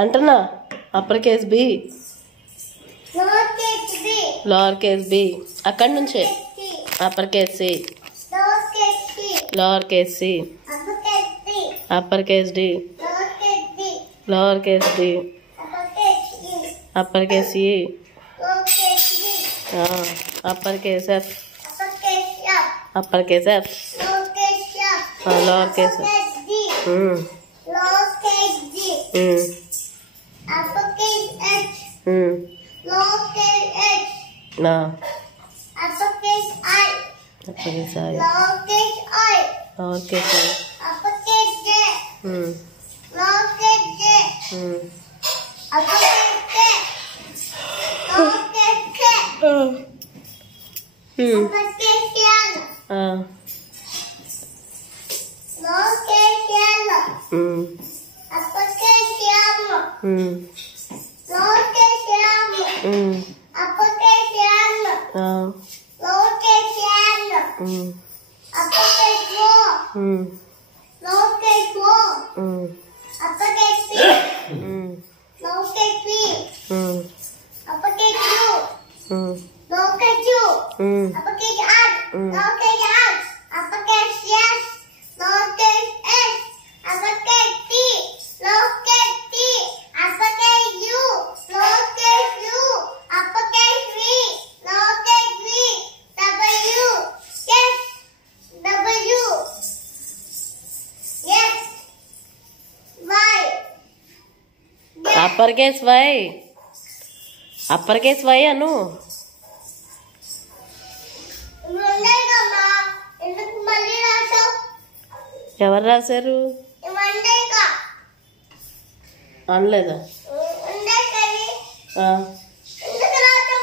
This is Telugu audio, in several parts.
అంటున్నా upper case B, lower case B, అక్కడి నుంచే upper case C, lower case C, upper case D, lower case D, upper case E, upper case F, upper case F, lower case F, uppercase I, lowercase I, uppercase J, lowercase J, uppercase K, lowercase K, uppercase L, lowercase L, uppercase M, lowercase M, uppercase N, lowercase N, uppercase O, lowercase O, uppercase P, lowercase P, uppercase U, lowercase U, uppercase R, lowercase R, uppercase S, lowercase S, uppercase T, lowercase T, uppercase U, lowercase U, uppercase V, lowercase V, W, yes, W, yes, Y, uppercase Y, uppercase Y అను ఇవండేకమ్మా ఎందుకు మళ్ళీ రాసావు ఎవరు రాశారు ఇవండేక అనలేదా ఉండేకని ఎందుకు రాసావు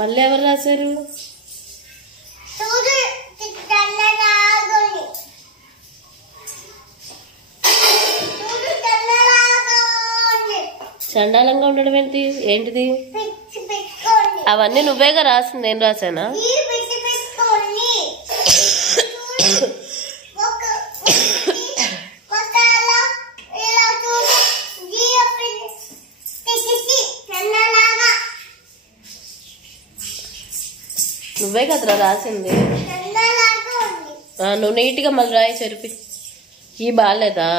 మళ్ళీ ఎవరు రాశారు చూడు తెల్లరాగని చూడు తెల్లరాగని చండాలంగా ఉండడం ఏంటిది పిచ్చి పెట్టుకోండి అవన్నీ నువ్వేగా రాసింది, నేను రాశానా? ఈ పిచ్చి పెట్టుకోండి ఒక కొత్తలో ఇలా చూడు ఈ పిచ్చి తెల్లలాగా నువ్వే కదరా రాసింది. తెల్లలాగా ఉంది నువ్వు నీట్గా మళ్ళీ రాయి చెరిపి. ఈ బాగాలేదా?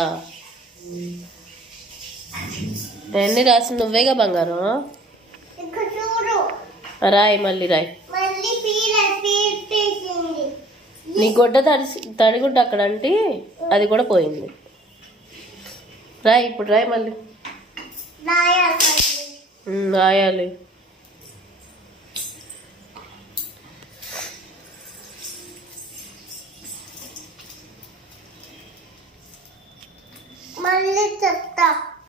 ఎన్ని రాసింది నువ్వేగా బంగారం. ఇక చూడు రాయి మళ్ళీ రాయి. మళ్ళీ పీరేసింది నీ గుడ్డ తడిగుడ్డ అక్కడ అంటే అది కూడా పోయింది. రాయి ఇప్పుడు రాయి మళ్ళీ రాయాలి. మళ్ళీ చెప్తా.